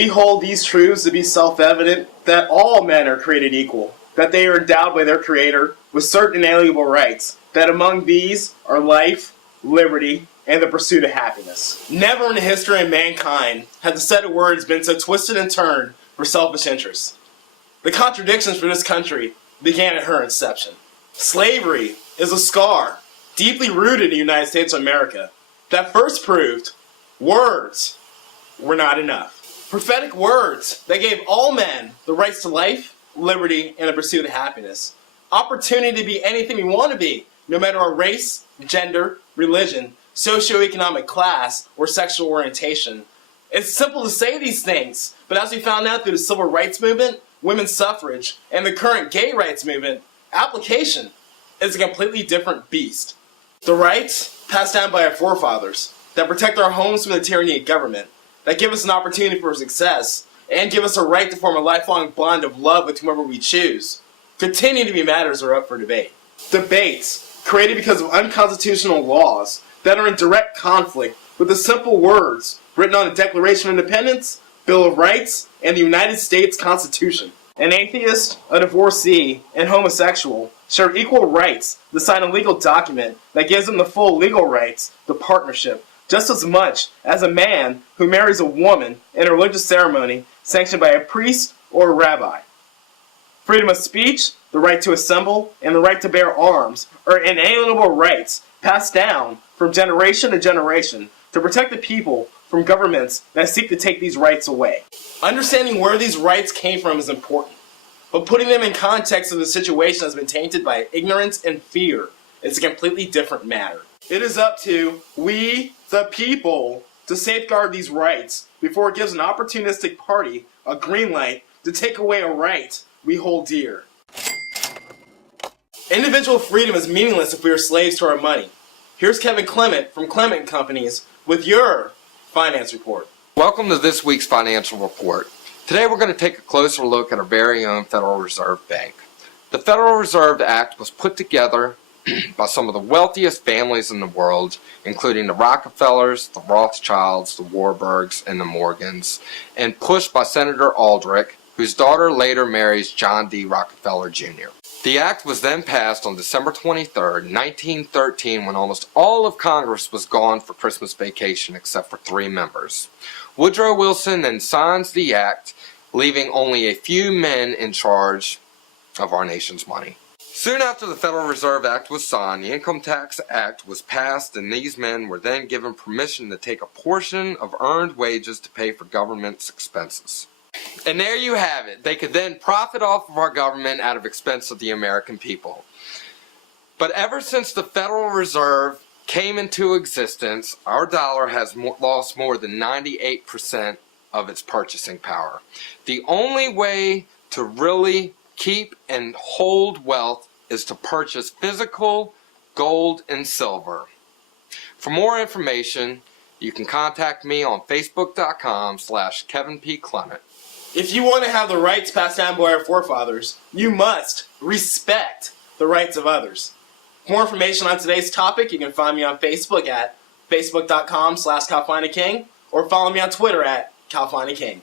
We hold these truths to be self-evident that all men are created equal, that they are endowed by their Creator with certain inalienable rights, that among these are life, liberty, and the pursuit of happiness. Never in the history of mankind had the set of words been so twisted and turned for selfish interests. The contradictions for this country began at her inception. Slavery is a scar deeply rooted in the United States of America that first proved words were not enough. Prophetic words that gave all men the rights to life, liberty, and the pursuit of happiness. Opportunity to be anything we want to be, no matter our race, gender, religion, socioeconomic class, or sexual orientation. It's simple to say these things, but as we found out through the civil rights movement, women's suffrage, and the current gay rights movement, application is a completely different beast. The rights passed down by our forefathers that protect our homes from the tyranny of government, that give us an opportunity for success, and give us a right to form a lifelong bond of love with whomever we choose, continue to be matters that are up for debate. Debates created because of unconstitutional laws that are in direct conflict with the simple words written on the Declaration of Independence, Bill of Rights, and the United States Constitution. An atheist, a divorcee, and homosexual share equal rights to sign a legal document that gives them the full legal rights to partnership, just as much as a man who marries a woman in a religious ceremony sanctioned by a priest or a rabbi. Freedom of speech, the right to assemble, and the right to bear arms are inalienable rights passed down from generation to generation to protect the people from governments that seek to take these rights away. Understanding where these rights came from is important, but putting them in context of the situation that's been tainted by ignorance and fear is a completely different matter. It is up to we, the people, to safeguard these rights before it gives an opportunistic party a green light to take away a right we hold dear. Individual freedom is meaningless if we are slaves to our money. Here's Kevin Clement from Clement Companies with your finance report. Welcome to this week's financial report. Today we're going to take a closer look at our very own Federal Reserve Bank. The Federal Reserve Act was put together by some of the wealthiest families in the world, including the Rockefellers, the Rothschilds, the Warburgs, and the Morgans, and pushed by Senator Aldrich, whose daughter later marries John D. Rockefeller Jr. The act was then passed on December 23, 1913, when almost all of Congress was gone for Christmas vacation except for 3 members. Woodrow Wilson then signs the act, leaving only a few men in charge of our nation's money. Soon after the Federal Reserve Act was signed, the Income Tax Act was passed, and these men were then given permission to take a portion of earned wages to pay for government's expenses. And there you have it. They could then profit off of our government out of expense of the American people. But ever since the Federal Reserve came into existence, our dollar has lost more than 98% of its purchasing power. The only way to really keep and hold wealth is to purchase physical gold and silver. For more information, you can contact me on facebook.com/Kevin P. Clement. If you want to have the rights passed down by our forefathers, you must respect the rights of others. For more information on today's topic, you can find me on Facebook at facebook.com/CalFinaKing or follow me on Twitter at CalFinaKing.